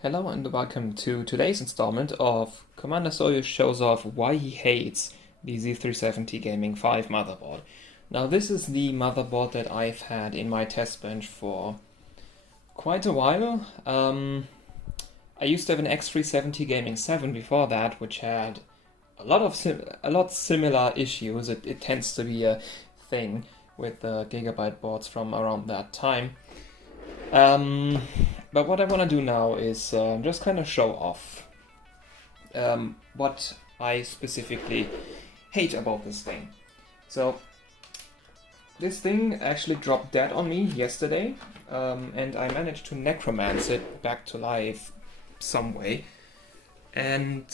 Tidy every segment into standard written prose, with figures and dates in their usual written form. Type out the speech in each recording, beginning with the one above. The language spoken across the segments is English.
Hello and welcome to today's installment of Commander Soyo shows off why he hates the Z370 Gaming 5 motherboard. Now this is the motherboard that I've had in my test bench for quite a while. I used to have an X370 Gaming 7 before that, which had a lot similar issues. It tends to be a thing with the gigabyte boards from around that time. But what I want to do now is just kind of show off what I specifically hate about this thing. So, this thing actually dropped dead on me yesterday, and I managed to necromance it back to life some way. And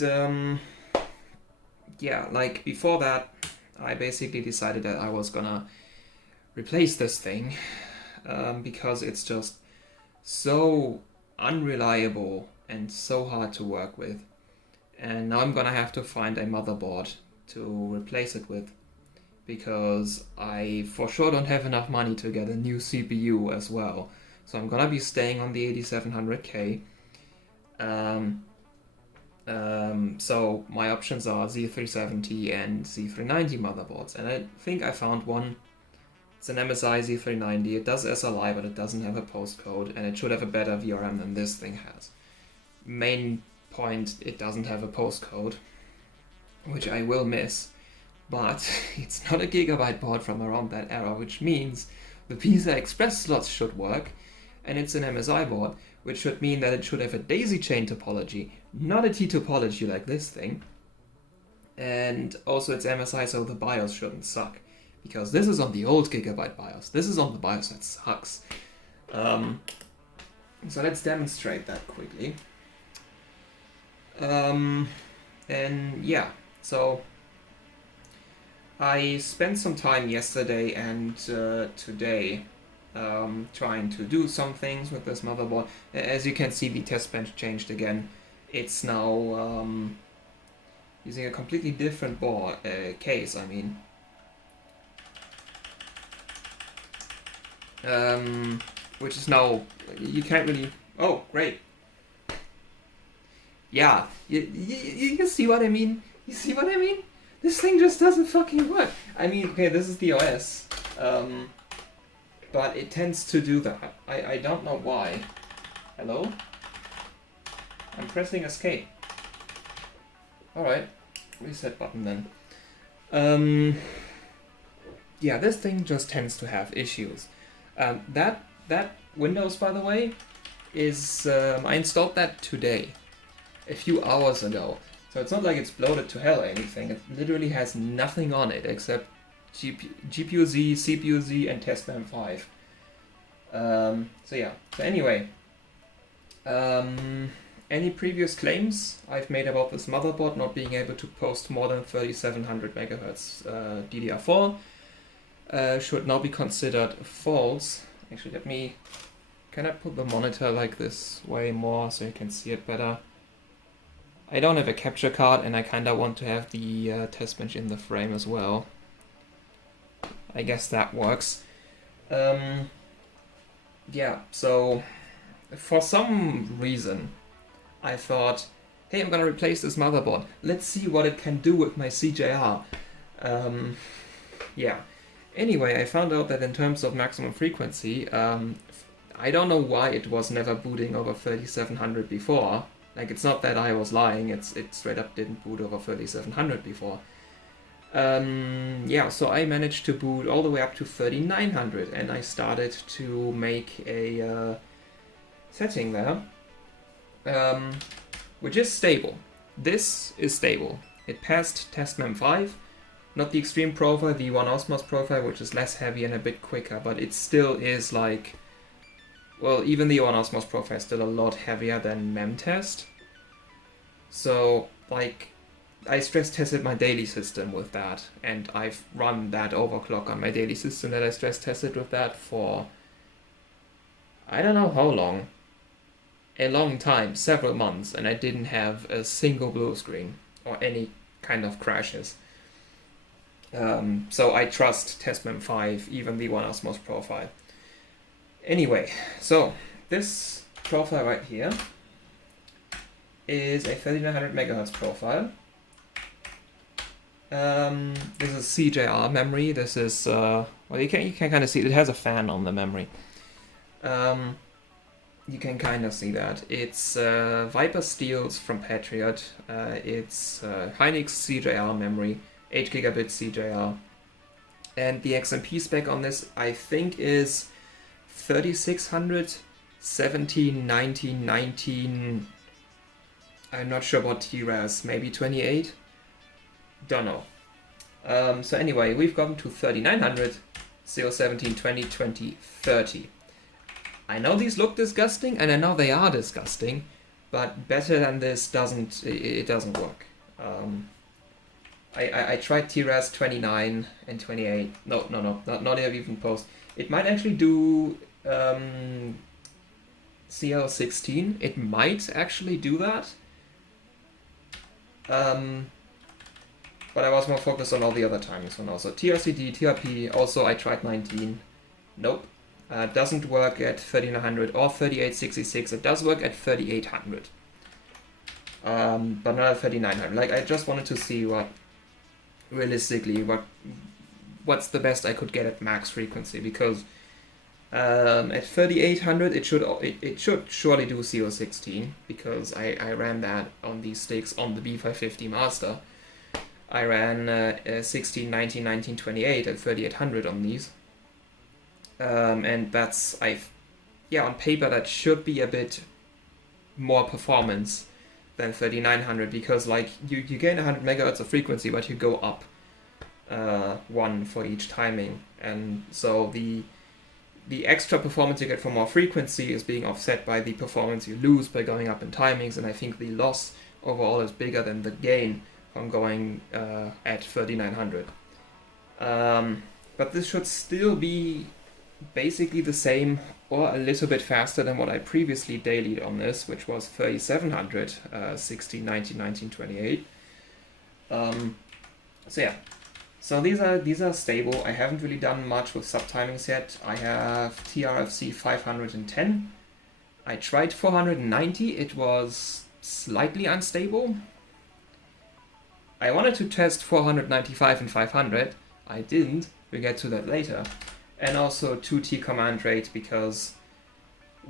yeah, like before that, I basically decided that I was gonna replace this thing because it's just so unreliable and so hard to work with. And now I'm gonna have to find a motherboard to replace it with, because I for sure don't have enough money to get a new CPU as well. So I'm gonna be staying on the 8700K. So my options are Z370 and Z390 motherboards, and I think I found one. It's an MSI Z390, it does SLI, but it doesn't have a postcode, and it should have a better VRM than this thing has. Main point, it doesn't have a postcode, which I will miss, but it's not a gigabyte board from around that era, which means the PCI Express slots should work, and it's an MSI board, which should mean that it should have a daisy chain topology, not a T topology like this thing, and also it's MSI, so the BIOS shouldn't suck. Because this is on the old gigabyte BIOS. This is on the BIOS that sucks. So let's demonstrate that quickly. And yeah, so I spent some time yesterday and today trying to do some things with this motherboard. As you can see, the test bench changed again. It's now using a completely different board case. I mean. Which is now, you can't really, oh, great. Yeah, you see what I mean? You see what I mean? This thing just doesn't fucking work. I mean, okay, this is the OS, but it tends to do that. I don't know why. Hello? I'm pressing escape. Alright, reset button then. Yeah, this thing just tends to have issues. That Windows, by the way, is I installed that today, a few hours ago. So it's not like it's bloated to hell or anything. It literally has nothing on it except GPU-Z, CPU-Z, and testmem 5. So yeah. So anyway, any previous claims I've made about this motherboard not being able to post more than 3700 MHz DDR4 should now be considered false. Actually, can I put the monitor like this way more so you can see it better? I don't have a capture card, and I kinda want to have the test bench in the frame as well. I guess that works. Yeah, so for some reason I thought, hey, I'm gonna replace this motherboard. Let's see what it can do with my CJR. Yeah. Anyway, I found out that in terms of maximum frequency, I don't know why it was never booting over 3700 before. Like, it's not that I was lying, it straight up didn't boot over 3700 before. Yeah, so I managed to boot all the way up to 3900, and I started to make a setting there, which is stable. This is stable. It passed testmem 5. Not the extreme profile, the one Osmos profile, which is less heavy and a bit quicker, but it still is like, well, even the one Osmos profile is still a lot heavier than memtest. So, like, I stress tested my daily system with that, and I've run that overclock on my daily system that I stress tested with that for, I don't know how long. A long time, several months, and I didn't have a single blue screen or any kind of crashes. So I trust testmem 5, even the one Osmos profile. Anyway, so this profile right here is a 3900 megahertz profile. This is CJR memory. This is well, you can kind of see it has a fan on the memory. You can kind of see that. It's Viper Steels from Patriot. It's Hynix CJR memory, 8 gigabit CJR. And the XMP spec on this, I think, is 3600, 17, 19, 19. I'm not sure about TRAS, maybe 28? Don't know. So anyway, we've gotten to 3900, 017, 20, 20, 30. I know these look disgusting, and I know they are disgusting, but better than this it doesn't work. I tried TRAS 29 and 28. No, not even post. It might actually do CL16. It might actually do that. But I was more focused on all the other timings for now. So TRCD, TRP, also I tried 19. Nope. Doesn't work at 3900 or 3866. It does work at 3800. But not at 3900. Like, I just wanted to see what's the best I could get at max frequency, because at 3800 it should surely do CO16, because I ran that on these sticks on the B550 Master. I ran 16, 19, 19, 28 at 3800 on these. And that's, on paper that should be a bit more performance than 3900, because like you gain 100 megahertz of frequency, but you go up one for each timing, and so the extra performance you get from more frequency is being offset by the performance you lose by going up in timings, and I think the loss overall is bigger than the gain from going at 3900. But this should still be basically the same or a little bit faster than what I previously dailied on this, which was 3700, 16, 19, 19, 28. So yeah, so these are stable. I haven't really done much with subtimings yet. I have TRFC 510. I tried 490. It was slightly unstable. I wanted to test 495 and 500. I didn't. We'll get to that later. And also 2T command rate, because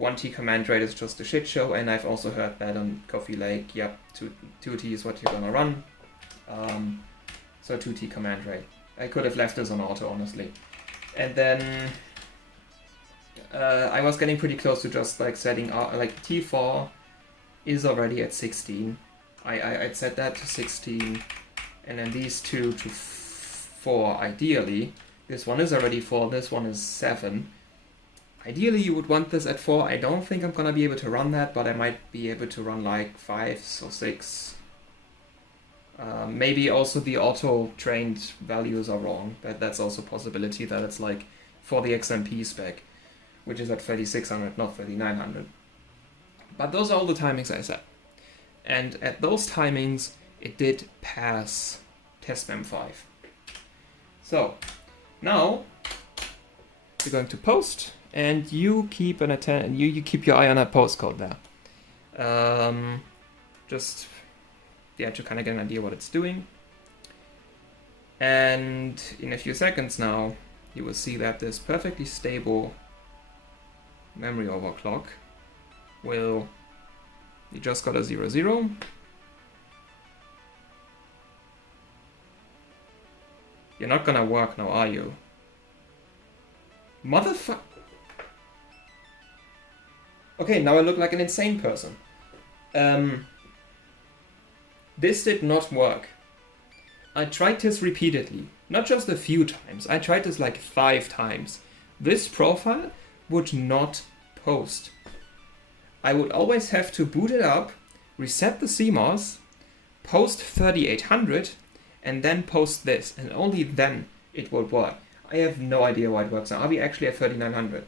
1T command rate is just a shit show, and I've also heard that on Coffee Lake. Yep, 2T is what you're gonna run. So 2T command rate. I could have left this on auto, honestly. And then I was getting pretty close to just like setting out, like T4 is already at 16. I'd set that to 16, and then these two to 4 ideally. This one is already 4, this one is 7. Ideally you would want this at 4. I don't think I'm gonna be able to run that, but I might be able to run like 5 or 6. Maybe also the auto-trained values are wrong. That's also a possibility, that it's like for the XMP spec, which is at 3600, not 3900. But those are all the timings I set. And at those timings, it did pass testmem 5. So, now we're going to post, and you keep you keep your eye on that postcode there. Just to kind of get an idea what it's doing. And in a few seconds now, you will see that this perfectly stable memory overclock you just got a 00. You're not gonna work now, are you? Motherfucker. Okay, now I look like an insane person. This did not work. I tried this repeatedly. Not just a few times. I tried this like 5 times. This profile would not post. I would always have to boot it up, reset the CMOS, post 3800, and then post this, and only then it will work. I have no idea why it works now. Are we actually at 3900?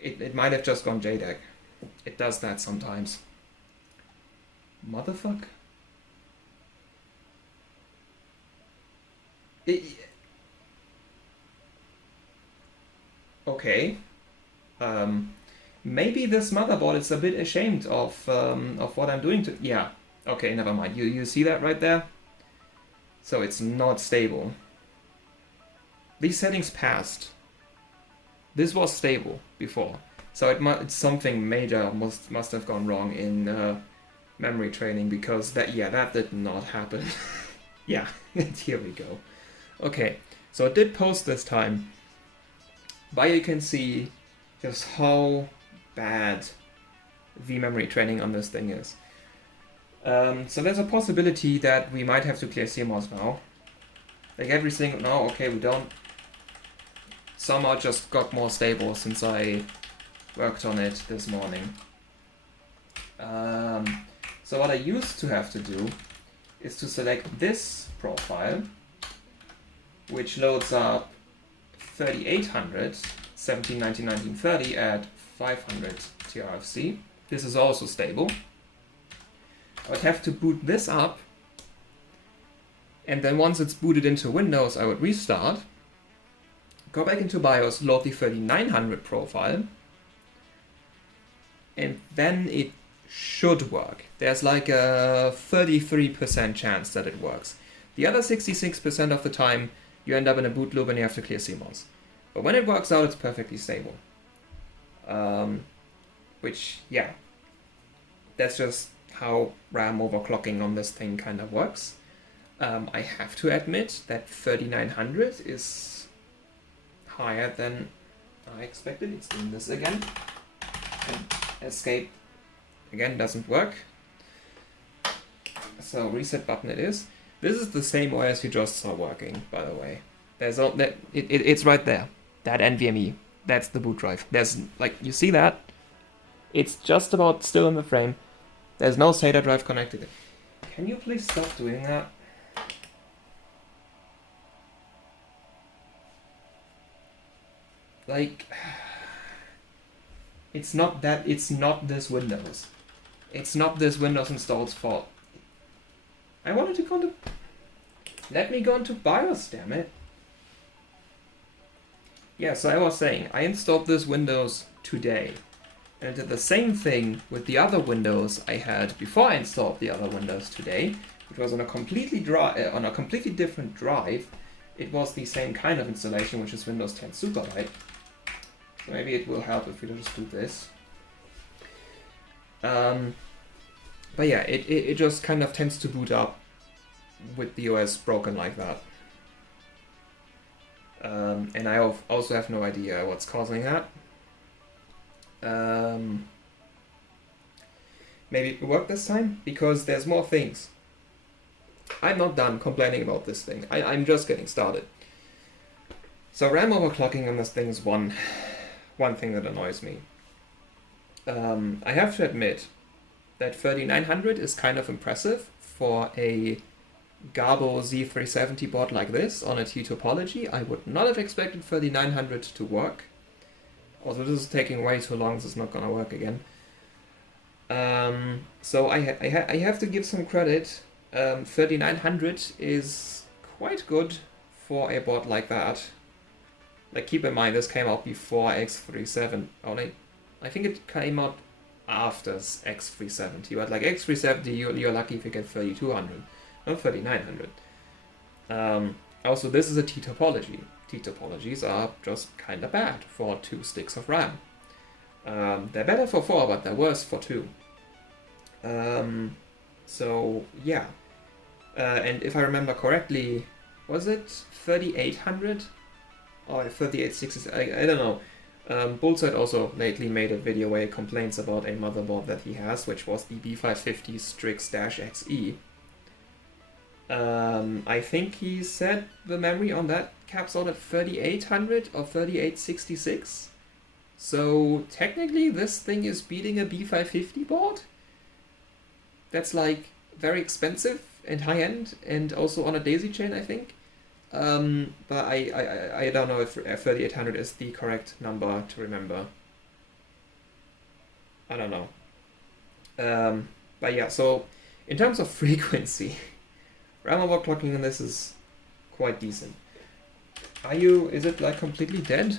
It might have just gone JDEC. It does that sometimes. Motherfuck. Okay. Maybe this motherboard is a bit ashamed of what I'm doing to... Yeah. Okay, never mind. You see that right there? So it's not stable. These settings passed. This was stable before. So it's something major must have gone wrong in memory training, because that did not happen. Yeah, here we go. Okay, so it did post this time. But you can see just how bad the memory training on this thing is. So there's a possibility that we might have to clear CMOS now. Like everything, no, okay, we don't. Somehow just got more stable since I worked on it this morning. So what I used to have to do is to select this profile, which loads up 3800, 1790, 1930 at 500 TRFC. This is also stable. I would have to boot this up, and then once it's booted into Windows, I would restart, go back into BIOS, load the 3900 profile, and then it should work. There's like a 33% chance that it works. The other 66% of the time, you end up in a boot loop and you have to clear CMOS. But when it works out, it's perfectly stable. Which, yeah, that's just how RAM overclocking on this thing kind of works. I have to admit that 3900 is higher than I expected. It's doing this again. And escape again doesn't work. So reset button it is. This is the same OS you just saw working, by the way. It's right there. That NVMe. That's the boot drive. There's, like, you see that? It's just about still in the frame. There's no SATA drive connected. Can you please stop doing that? Like, it's not this Windows. It's not this Windows installed's fault. I wanted to go into... Let me go into BIOS, damn it. Yeah, so I was saying, I installed this Windows today. And I did the same thing with the other Windows I had before I installed the other Windows today, which was on a completely different drive. It was the same kind of installation, which is Windows 10 Superlight. So maybe it will help if we just do this. But yeah, it just kind of tends to boot up with the OS broken like that. And I also have no idea what's causing that. Maybe it will work this time, because there's more things. I'm not done complaining about this thing. I'm just getting started. So RAM overclocking on this thing is one thing that annoys me. I have to admit that 3900 is kind of impressive for a Garbo Z370 board like this on a T topology. I would not have expected 3900 to work. Also, this is taking way too long, this is not gonna work again. So I have to give some credit. 3900 is quite good for a board like that. Like, keep in mind, this came out before X370. I think it came out after X370, but like X370, you're lucky if you get 3200, not 3900. Also, this is a T topology. T topologies are just kind of bad for 2 sticks of RAM. They're better for 4, but they're worse for 2. So yeah, and if I remember correctly, was it 3800 or 3860? I don't know. Buildzoid also lately made a video where he complains about a motherboard that he has, which was the B550 Strix-XE. I think he said the memory on that caps out at 3800 or 3866. So technically this thing is beating a B550 board. That's like very expensive and high-end, and also on a daisy chain, I think. But I don't know if 3800 is the correct number to remember. I don't know. But yeah, so in terms of frequency, RAM overclocking on this is quite decent. Is it like completely dead?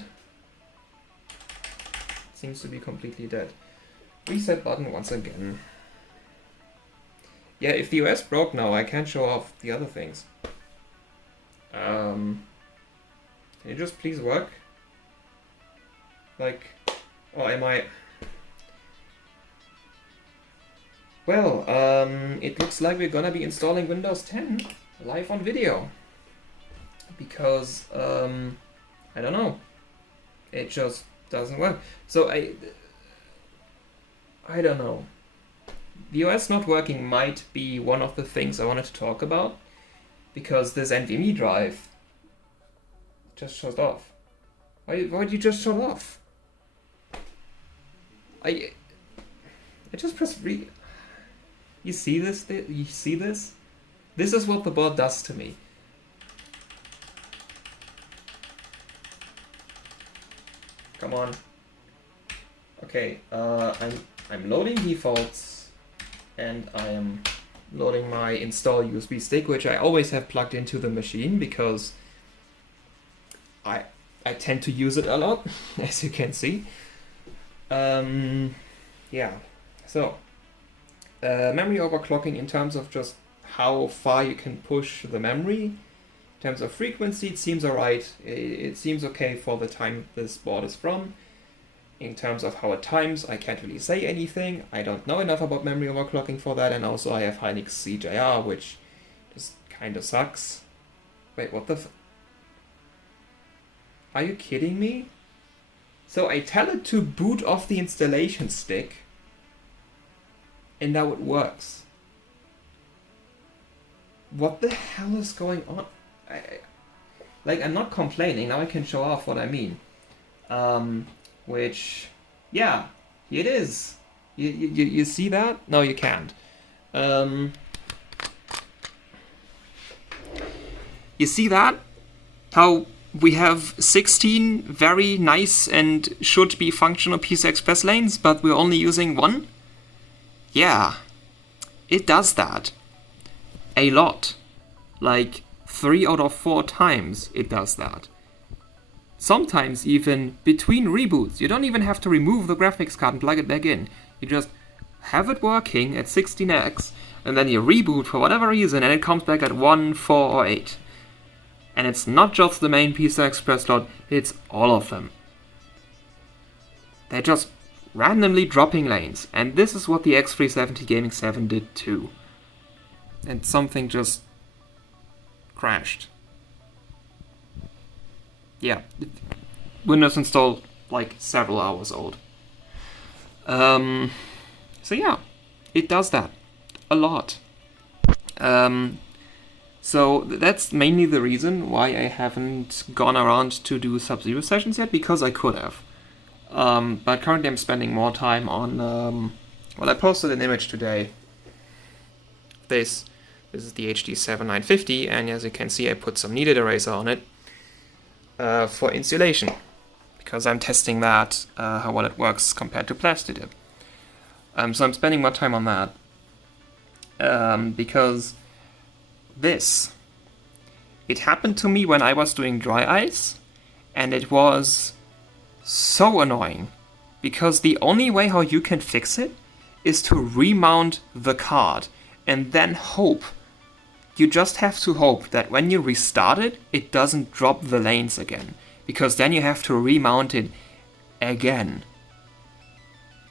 Seems to be completely dead. Reset button once again. Yeah, if the OS broke now, I can't show off the other things. Can you just please work? Like, or am I... Well, it looks like we're gonna be installing Windows 10 live on video. Because, I don't know. It just doesn't work. So I don't know. The OS not working might be one of the things I wanted to talk about, because this NVMe drive just shut off. Why'd you just shut off? I just pressed re... You see this? You see this? This is what the board does to me. Come on. Okay, I'm loading defaults, and I am loading my install USB stick, which I always have plugged into the machine because I tend to use it a lot, as you can see. Yeah, so memory overclocking in terms of just how far you can push the memory. In terms of frequency, it seems alright. It seems okay for the time this board is from. In terms of how it times, I can't really say anything. I don't know enough about memory overclocking for that, and also I have Hynix CJR, which just kind of sucks. Wait, what the Are you kidding me? So I tell it to boot off the installation stick, and now it works. What the hell is going on? I'm not complaining, now I can show off what I mean. Which, yeah, it is. You see that? No, you can't. You see that? How we have 16 very nice and should be functional PCI Express lanes, but we're only using one? Yeah, it does that. A lot. Like 3 out of 4 times it does that. Sometimes even between reboots. You don't even have to remove the graphics card and plug it back in. You just have it working at 16x, and then you reboot for whatever reason, and it comes back at 1, 4, or 8. And it's not just the main PCI Express slot, it's all of them. They're just randomly dropping lanes, and this is what the Z370 Gaming 7 did too. And something just crashed. Yeah, Windows install like several hours old. So yeah, it does that a lot. So that's mainly the reason why I haven't gone around to do Sub-Zero sessions yet, because I could have. But currently I'm spending more time on, well, I posted an image today. This is the HD 7950, and as you can see I put some kneaded eraser on it for insulation, because I'm testing that, how well it works compared to plastic dip. So I'm spending more time on that, because it happened to me when I was doing dry ice, and it was so annoying, because the only way how you can fix it is to remount the card, and then hope. You just have to hope that when you restart it, it doesn't drop the lanes again, because then you have to remount it again.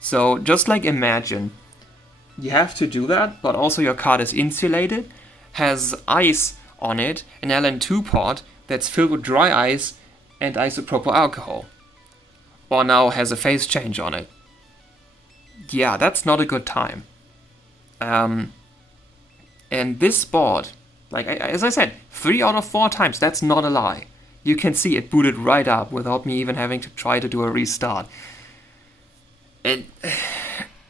So just like imagine, you have to do that, but also your card is insulated, has ice on it, an LN2 port that's filled with dry ice and isopropyl alcohol. Or now has a phase change on it. Yeah, that's not a good time. And this board, like as I said, 3 out of 4 times, that's not a lie. You can see it booted right up without me even having to try to do a restart. And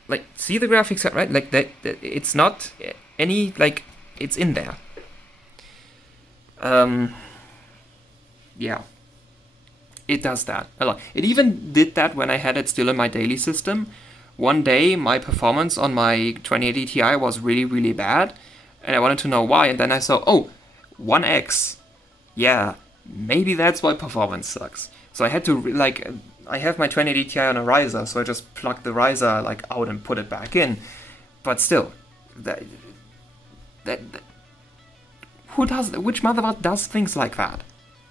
like, see the graphics card, right? Like that, it's not any, like, it's in there. Yeah, it does that a lot. It even did that when I had it still in my daily system. One day my performance on my 2080 Ti was really, really bad, and I wanted to know why, and then I saw, oh, 1x. Yeah, maybe that's why performance sucks. So I had to, I have my 2080 Ti on a riser, so I just plugged the riser, out and put it back in. But still, Which motherboard does things like that?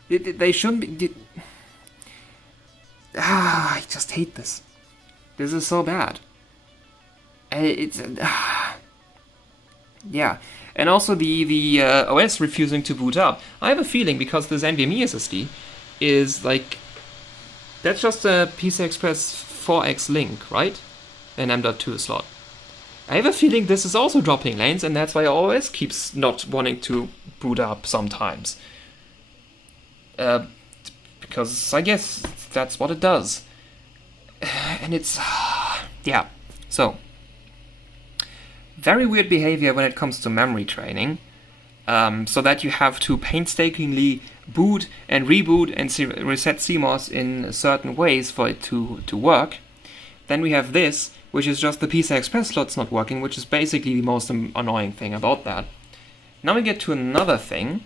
They shouldn't be. I just hate this. This is so bad. Yeah. And also the OS refusing to boot up. I have a feeling because this NVMe SSD is like, that's just a PCI Express 4X link, right? An M.2 slot. I have a feeling this is also dropping lanes, and that's why OS keeps not wanting to boot up sometimes. Because I guess that's what it does. And it's... yeah. So, very weird behavior when it comes to memory training. So that you have to painstakingly boot and reboot and reset CMOS in certain ways for it to work. Then we have this, which is just the PCI Express slots not working, which is basically the most annoying thing about that. Now we get to another thing,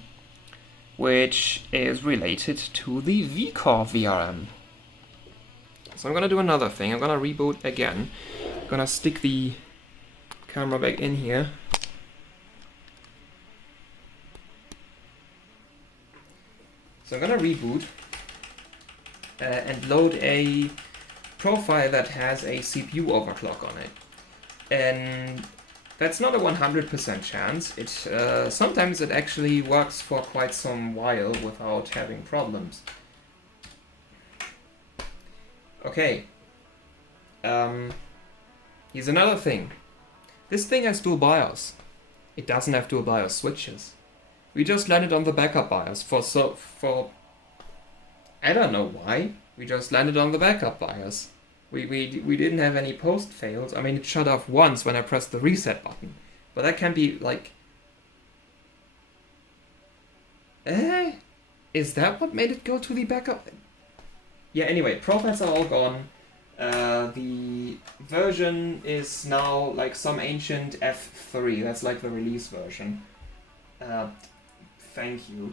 which is related to the vCore VRM. So I'm gonna do another thing. I'm gonna reboot again. I'm gonna stick the camera back in here. So I'm gonna reboot and load a profile that has a CPU overclock on it. And that's not a 100% chance. It sometimes it actually works for quite some while without having problems. Okay. Here's another thing. This thing has dual BIOS. It doesn't have dual BIOS switches. We just landed on the backup BIOS for I don't know why. We just landed on the backup BIOS. We didn't have any post fails. I mean, it shut off once when I pressed the reset button. But that can be like... Is that what made it go to the backup? Yeah, anyway, profiles are all gone. The version is now like some ancient F3. That's like the release version. Thank you.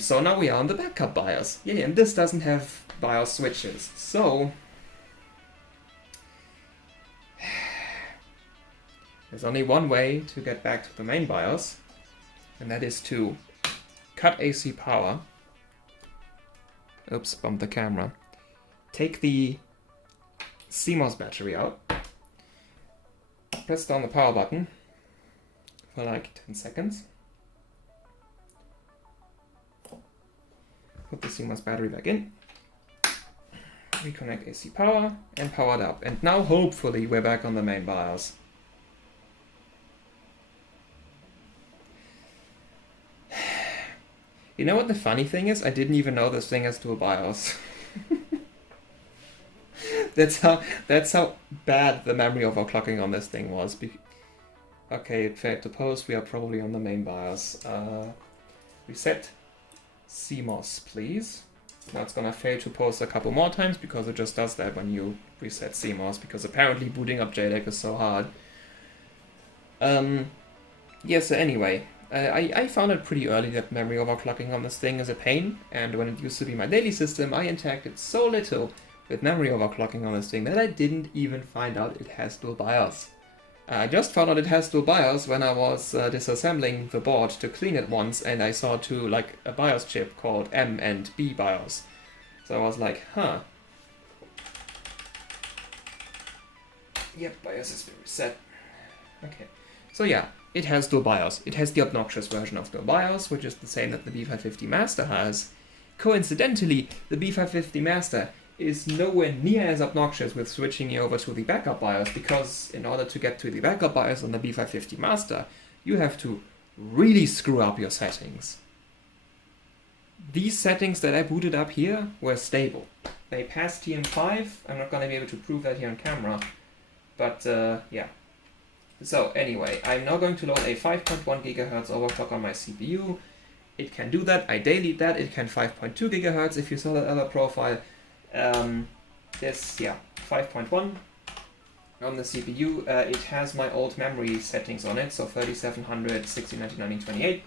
So now we are on the backup BIOS. Yeah, and this doesn't have BIOS switches. So... there's only one way to get back to the main BIOS, and that is to cut AC power. Oops, bumped the camera. Take the CMOS battery out. Press down the power button for like 10 seconds. Put the CMOS battery back in. Reconnect AC power and power it up. And now hopefully we're back on the main BIOS. You know what the funny thing is? I didn't even know this thing has dual BIOS. That's how bad the memory overclocking on this thing was. Okay, it failed to post. We are probably on the main BIOS. Reset CMOS, please. Now it's gonna fail to post a couple more times because it just does that when you reset CMOS, because apparently booting up JDEC is so hard. Yeah, so anyway, I found it pretty early that memory overclocking on this thing is a pain, and when it used to be my daily system, I interacted so little with memory overclocking on this thing that I didn't even find out it has dual BIOS. I just found out it has dual BIOS when I was disassembling the board to clean it once, and I saw a BIOS chip called M and B BIOS. So I was like, huh. Yep, BIOS has been reset. Okay. So yeah, it has dual BIOS. It has the obnoxious version of dual BIOS, which is the same that the B550 Master has. Coincidentally, the B550 Master is nowhere near as obnoxious with switching you over to the backup BIOS, because in order to get to the backup BIOS on the B550 Master, you have to really screw up your settings. These settings that I booted up here were stable. They passed TM5. I'm not going to be able to prove that here on camera, but yeah. So anyway, I'm now going to load a 5.1 GHz overclock on my CPU. It can do that. I dailied that. It can 5.2 GHz if you saw that other profile. This, yeah, 5.1 on the CPU. It has my old memory settings on it, so 3700, 1699, 28.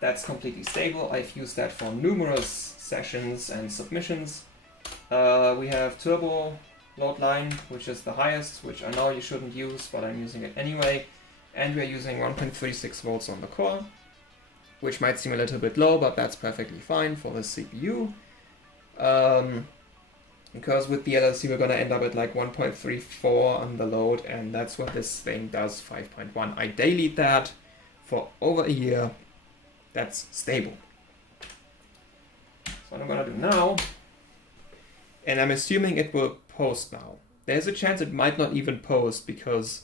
That's completely stable. I've used that for numerous sessions and submissions. We have turbo load line, which is the highest, which I know you shouldn't use, but I'm using it anyway. and we're using 1.36 volts on the core, which might seem a little bit low, but that's perfectly fine for the CPU. Because with the LLC we're going to end up at like 1.34 on the load, and that's what this thing does, 5.1. I dailied that for over a year. That's stable. So what I'm going to do now, and I'm assuming it will post now. There's a chance it might not even post because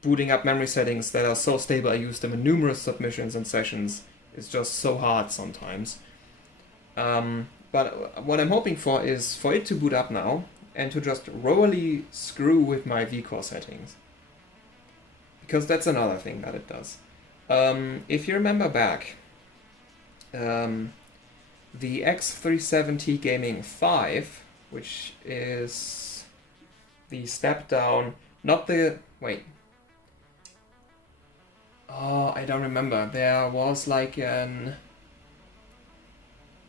booting up memory settings that are so stable, I use them in numerous submissions and sessions, is just so hard sometimes. But what I'm hoping for is for it to boot up now and to just royally screw with my vCore settings. Because that's another thing that it does. If you remember back, the Z370 Gaming 5, which is the step down, not the, wait. Oh, I don't remember. There was like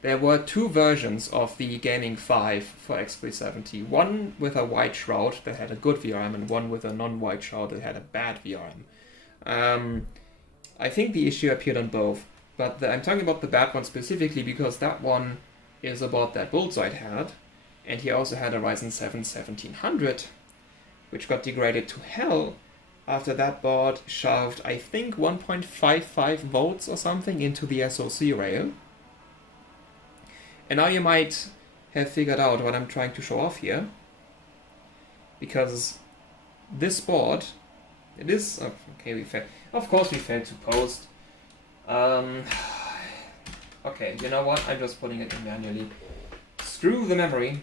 there were two versions of the Gaming 5 for Z370. One with a white shroud that had a good VRM, and one with a non-white shroud that had a bad VRM. I think the issue appeared on both, but I'm talking about the bad one specifically because that one is a board that Buildzoid had, and he also had a Ryzen 7 1700, which got degraded to hell after that board shoved, I think, 1.55 volts or something into the SoC rail. And now you might have figured out what I'm trying to show off here, because this board, it is, okay, we failed. Of course we failed to post. Okay, you know what, I'm just putting it in manually. Screw the memory.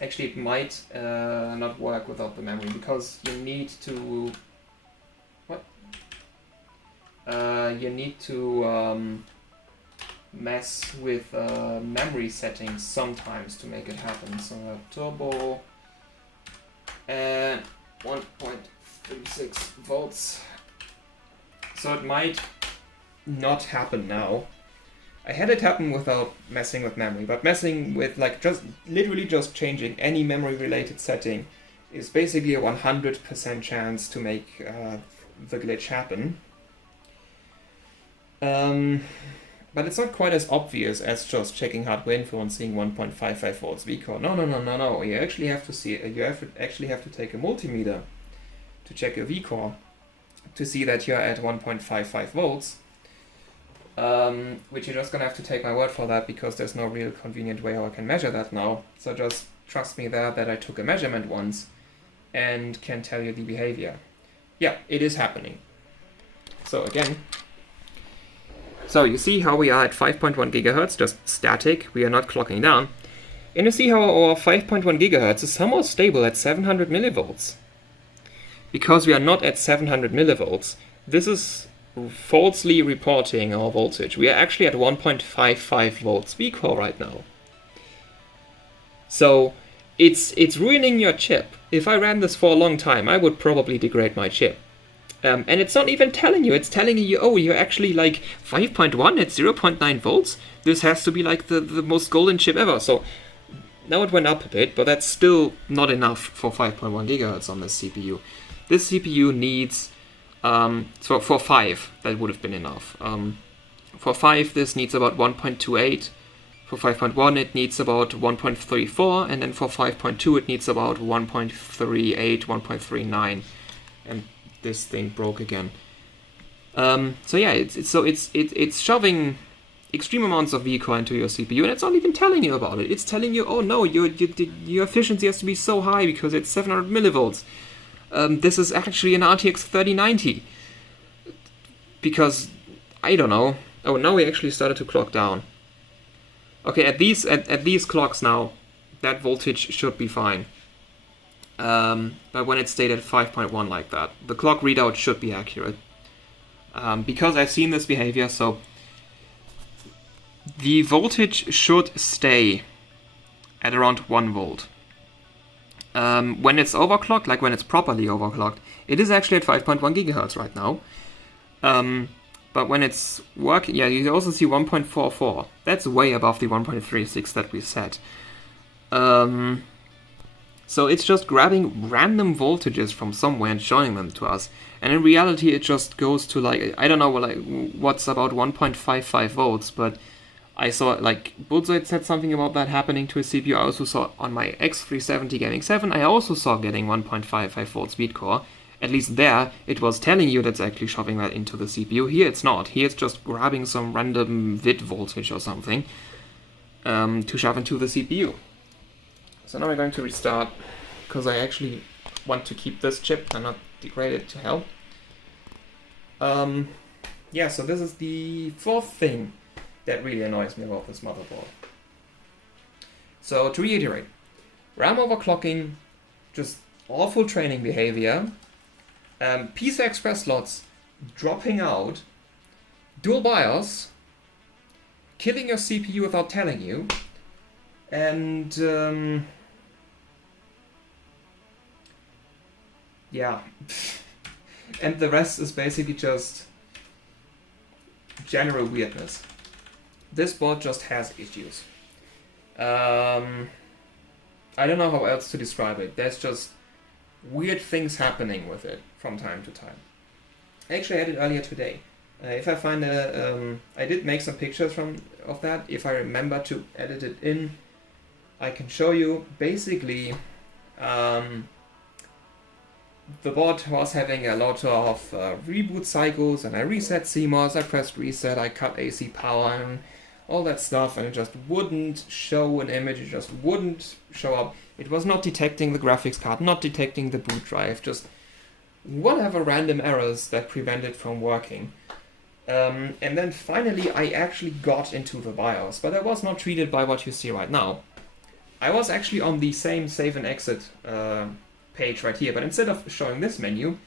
Actually, it might not work without the memory, because you need to, what? You need to mess with memory settings sometimes to make it happen. So turbo and 1.36 volts. So it might not happen now. I had it happen without messing with memory, but messing with like just literally just changing any memory related setting is basically a 100% chance to make the glitch happen. But it's not quite as obvious as just checking hardware info and seeing 1.55 volts vCore. No. You actually have to see. You actually have to take a multimeter to check your vCore to see that you're at 1.55 volts. Which you're just gonna have to take my word for that, because there's no real convenient way how I can measure that now. So just trust me there that I took a measurement once and can tell you the behavior. Yeah, it is happening. So again. So you see how we are at 5.1 gigahertz, just static, we are not clocking down. And you see how our 5.1 gigahertz is somewhat stable at 700 millivolts. Because we are not at 700 millivolts, this is falsely reporting our voltage. We are actually at 1.55 volts vCore right now. So it's ruining your chip. If I ran this for a long time, I would probably degrade my chip. And it's not even telling you, it's telling you, oh, you're actually like 5.1 at 0.9 volts? This has to be like the most golden chip ever. So now it went up a bit, but that's still not enough for 5.1 gigahertz on this CPU. This CPU needs, so for 5, that would have been enough. For 5, this needs about 1.28. For 5.1, it needs about 1.34. And then for 5.2, it needs about 1.38, 1.39. And this thing broke again. So yeah, it's shoving extreme amounts of vCore into your CPU, and it's not even telling you about it. It's telling you, oh no, your efficiency has to be so high because it's 700 millivolts. This is actually an RTX 3090. Because I don't know. Oh, now we actually started to clock down. Okay, at these clocks now, that voltage should be fine. But when it stayed at 5.1 like that, the clock readout should be accurate. Because I've seen this behavior, so the voltage should stay at around 1 volt. When it's overclocked, like when it's properly overclocked, it is actually at 5.1 gigahertz right now. But when it's working, yeah, you also see 1.44. That's way above the 1.36 that we set. So it's just grabbing random voltages from somewhere and showing them to us. And in reality, it just goes to like, I don't know what's about 1.55 volts, but I saw like Buildzoid said something about that happening to a CPU. I also saw on my Z370 Gaming 7, I also saw getting 1.55 volt speed core. At least there, it was telling you that's actually shoving that into the CPU. Here it's not. Here it's just grabbing some random VID voltage or something to shove into the CPU. So now we're going to restart, because I actually want to keep this chip and not degrade it to hell. Yeah, so this is the fourth thing that really annoys me about this motherboard. So to reiterate, RAM overclocking, just awful training behavior, PCI Express slots dropping out, dual BIOS, killing your CPU without telling you, and yeah, and the rest is basically just general weirdness. This board just has issues. I don't know how else to describe it. There's just weird things happening with it from time to time. I actually had it earlier today. If I find I did make some pictures of that. If I remember to edit it in, I can show you. Basically, the board was having a lot of reboot cycles, and I reset CMOS, I pressed reset, I cut AC power and all that stuff, and it just wouldn't show an image, it just wouldn't show up. It was not detecting the graphics card, not detecting the boot drive, just whatever random errors that prevent it from working. And then finally I actually got into the BIOS, but I was not treated by what you see right now. I was actually on the same save and exit page right here, but instead of showing this menu,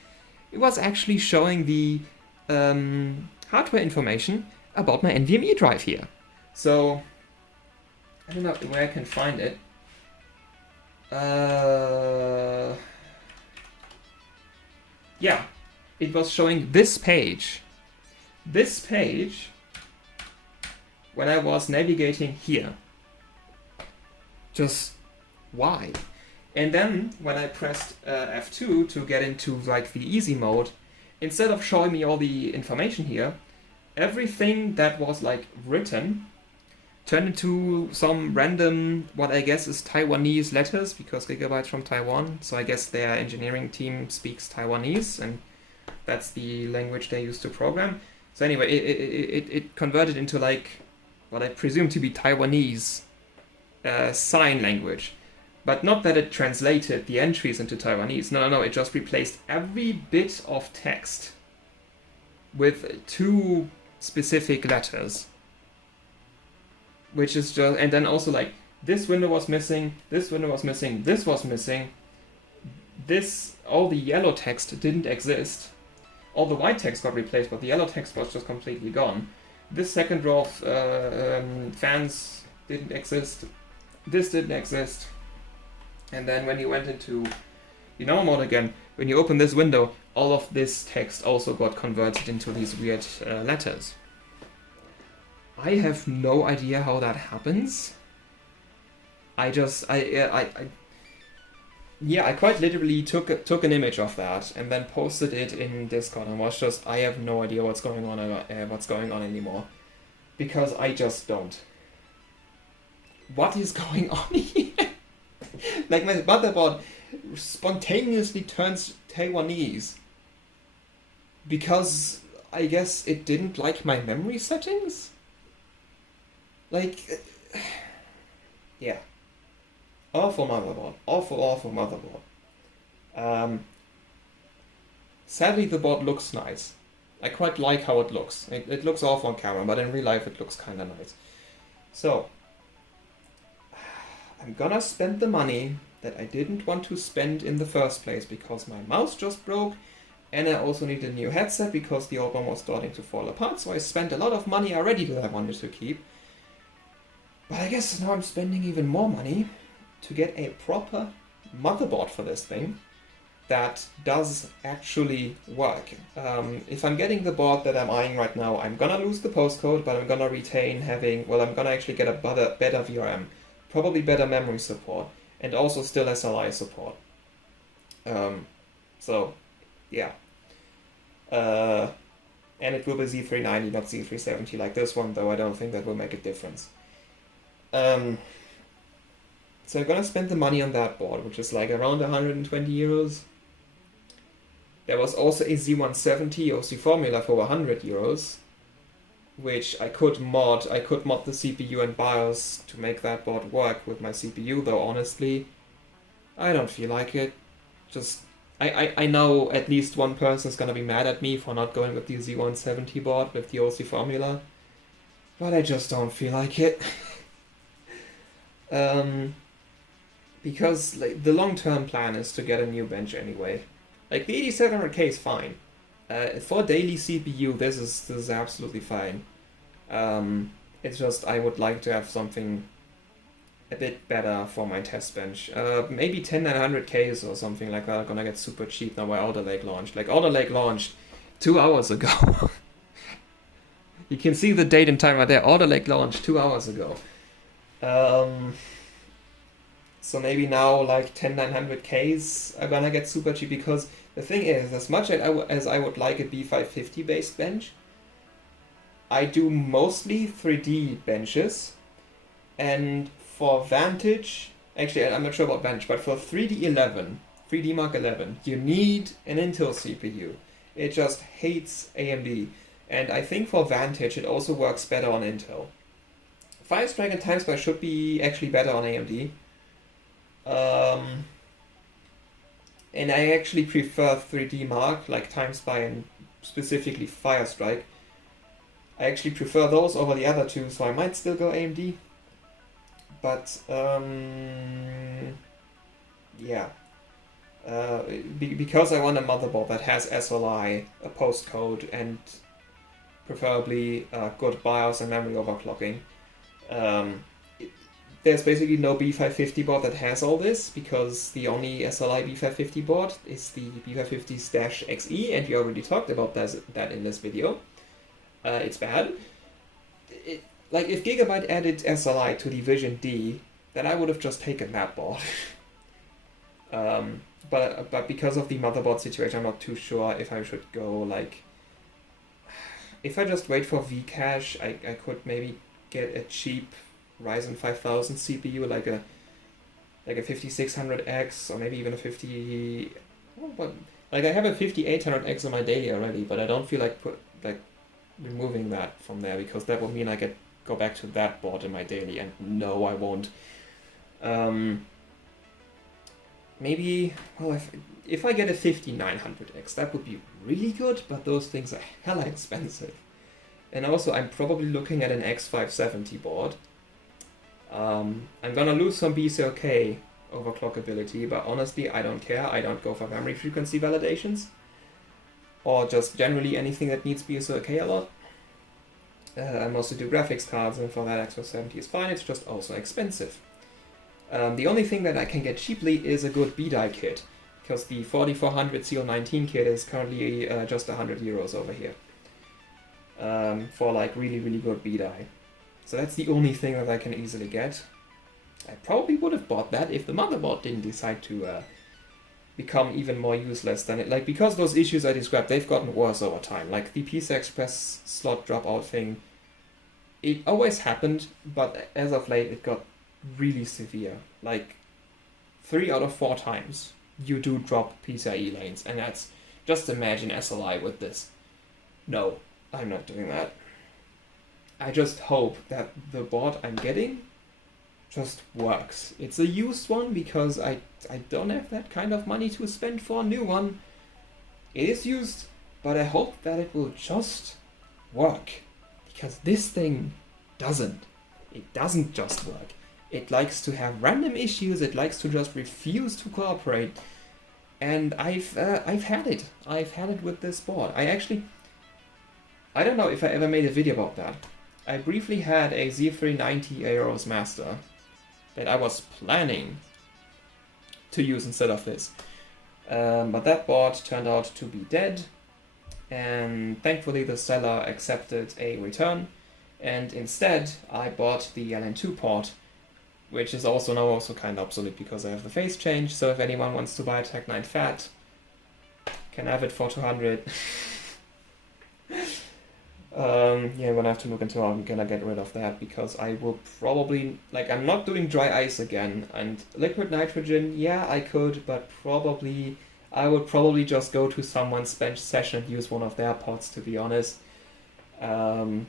it was actually showing the hardware information about my NVMe drive here. So I don't know where I can find it. Yeah, it was showing this page. This page when I was navigating here. Just why? And then when I pressed F2 to get into like the easy mode, instead of showing me all the information here, everything that was like written turned into some random, what I guess is Taiwanese letters, because Gigabyte's from Taiwan, so I guess their engineering team speaks Taiwanese, and that's the language they use to program. So anyway, it converted into like what I presume to be Taiwanese sign language. But not that it translated the entries into Taiwanese. No, it just replaced every bit of text with two specific letters. Which is just, and then also like, this window was missing, this window was missing, this was missing, this, all the yellow text didn't exist. All the white text got replaced, but the yellow text was just completely gone. This second row of fans didn't exist, this didn't exist. And then when you went into the normal mode again, when you open this window, all of this text also got converted into these weird letters. I have no idea how that happens. I quite literally took an image of that and then posted it in Discord and was just, I have no idea what's going on anymore, because I just don't. What is going on here? Like, my motherboard spontaneously turns Taiwanese because I guess it didn't like my memory settings? Like, yeah. Awful motherboard. Awful motherboard. Sadly, the board looks nice. I quite like how it looks. It looks awful on camera, but in real life it looks kinda nice. So, I'm gonna spend the money that I didn't want to spend in the first place because my mouse just broke, and I also need a new headset because the old one was starting to fall apart, so I spent a lot of money already that I wanted to keep. But I guess now I'm spending even more money to get a proper motherboard for this thing that does actually work. If I'm getting the board that I'm eyeing right now, I'm gonna lose the postcode, but I'm gonna retain I'm gonna actually get a better VRM, probably better memory support, and also still SLI support. So, yeah. And it will be Z390, not Z370 like this one, though I don't think that will make a difference. So I'm gonna spend the money on that board, which is like around 120 euros. There was also a Z170 OC formula for 100 euros, which I could mod. I could mod the CPU and BIOS to make that board work with my CPU, though honestly, I don't feel like it. Just, I know at least one person is gonna be mad at me for not going with the Z170 board with the OC formula, but I just don't feel like it. Because like the long-term plan is to get a new bench anyway. Like the 8700K is fine. For daily CPU, this is absolutely fine. It's just I would like to have something a bit better for my test bench. Maybe 10900Ks or something like that are gonna get super cheap now while Alder Lake launched. Like Alder Lake launched 2 hours ago. You can see the date and time right there. Alder Lake launched 2 hours ago. So maybe now like 10900Ks are gonna get super cheap, because the thing is, as much as I would like a B550 based bench, I do mostly 3D benches, and for Vantage, actually I'm not sure about Vantage, but for 3D Mark 11, you need an Intel CPU. It just hates AMD, and I think for Vantage it also works better on Intel. Firestrike and Timespy should be actually better on AMD. And I actually prefer 3D Mark, like Timespy and specifically Firestrike. I actually prefer those over the other two, so I might still go AMD. But, yeah. Because I want a motherboard that has SLI, a postcode, and preferably good BIOS and memory overclocking. There's basically no B550 board that has all this, because the only SLI B550 board is the B550-XE, and we already talked about that in this video. It's bad. Like, if Gigabyte added SLI to the Vision D, then I would have just taken that board. But because of the motherboard situation, I'm not too sure if I should go, like... If I just wait for Vcache, I could maybe get a cheap Ryzen 5000 CPU, like a 5600X, or maybe even a 50... Like, I have a 5800X on my daily already, but I don't feel like removing that from there, because that would mean I go back to that board in my daily, and no, I won't. Maybe, well, if I get a 5900X, that would be really good, but those things are hella expensive. And also, I'm probably looking at an X570 board. I'm gonna lose some BCLK overclockability, but honestly, I don't care. I don't go for memory frequency validations, or just generally anything that needs BSOK a lot. I mostly do graphics cards, and for that X570 is fine, it's just also expensive. The only thing that I can get cheaply is a good B-die kit, because the 4400 CO19 kit is currently just 100 euros over here. For like really good B-die. So that's the only thing that I can easily get. I probably would have bought that if the motherboard didn't decide to become even more useless than it. Like, because those issues I described, they've gotten worse over time. Like the PCI Express slot dropout thing, it always happened, but as of late it got really severe. Like 3 out of 4 times you do drop PCI-E lanes, and that's, just imagine SLI with this. No, I'm not doing that. I just hope that the board I'm getting just works. It's a used one because I don't have that kind of money to spend for a new one. It is used, but I hope that it will just work. Because this thing doesn't. It doesn't just work. It likes to have random issues, it likes to just refuse to cooperate. And I've had it. I've had it with this board. I don't know if I ever made a video about that. I briefly had a Z390 Aeros Master that I was planning to use instead of this. But that board turned out to be dead, and thankfully the seller accepted a return, and instead I bought the LN2 port, which is also now also kind of obsolete because I have the face change. So if anyone wants to buy a Tech 9 Fat, can have it for 200. Yeah, I'm gonna have to look into how I'm gonna get rid of that, because I will probably, like, I'm not doing dry ice again, and liquid nitrogen, yeah, I could, but probably, I would probably just go to someone's bench session and use one of their pots, to be honest. Yeah.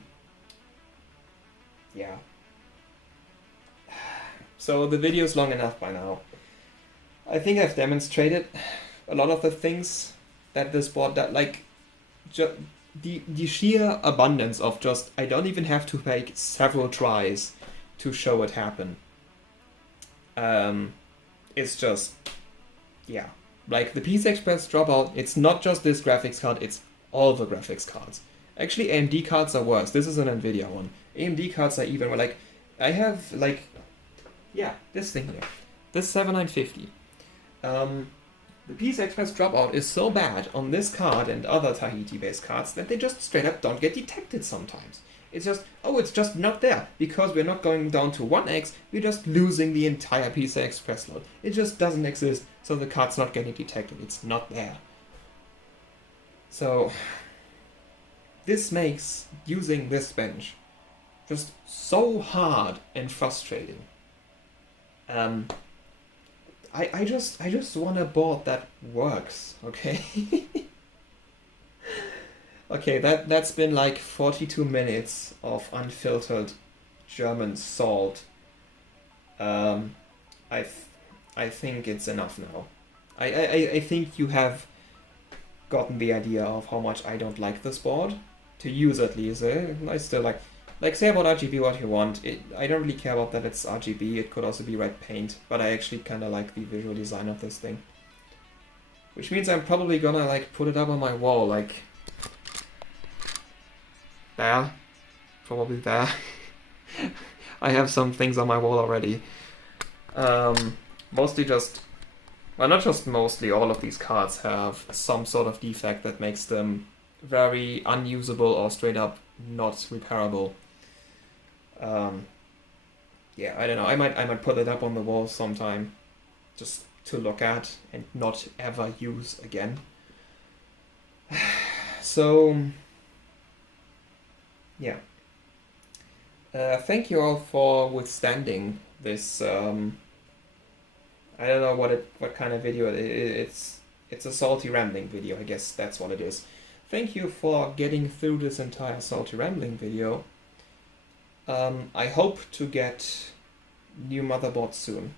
So the video is long enough by now. I think I've demonstrated a lot of the things that this board, that, like, the sheer abundance of just, I don't even have to make several tries to show it happen. It's just, yeah. Like, the PCI Express dropout, it's not just this graphics card, it's all the graphics cards. Actually, AMD cards are worse. This is an Nvidia one. AMD cards are even, like, I have, like, yeah, this thing here. This 7950. The PCI Express dropout is so bad on this card and other Tahiti-based cards that they just straight up don't get detected sometimes. It's just, oh, it's just not there. Because we're not going down to 1x, we're just losing the entire PCI Express load. It just doesn't exist, so the card's not getting detected. It's not there. So, this makes using this bench just so hard and frustrating. I just want a board that works, okay? Okay, that's been like 42 minutes of unfiltered German salt. I think it's enough now. I think you have gotten the idea of how much I don't like this board. To use at least. I still like, say about RGB what you want. I don't really care about that it's RGB. It could also be red paint, but I actually kind of like the visual design of this thing. Which means I'm probably gonna, like, put it up on my wall, like, there. Probably there. I have some things on my wall already. Mostly just, well, not just mostly, all of these cards have some sort of defect that makes them very unusable or straight up not repairable. Yeah, I don't know. I might put it up on the wall sometime, just to look at and not ever use again. So, yeah. Thank you all for withstanding this. I don't know what kind of video it is. It's a salty rambling video. I guess that's what it is. Thank you for getting through this entire salty rambling video. I hope to get new motherboards soon.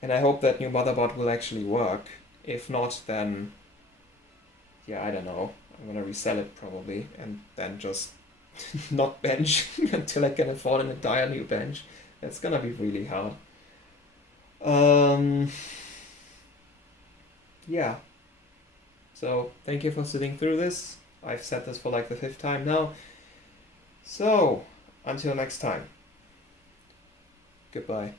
And I hope that new motherboard will actually work. If not, then, yeah, I don't know. I'm gonna resell it probably, and then just not bench until I can afford an entire new bench. That's gonna be really hard. Yeah. So, thank you for sitting through this. I've said this for like the 5th time now. So, until next time. Goodbye.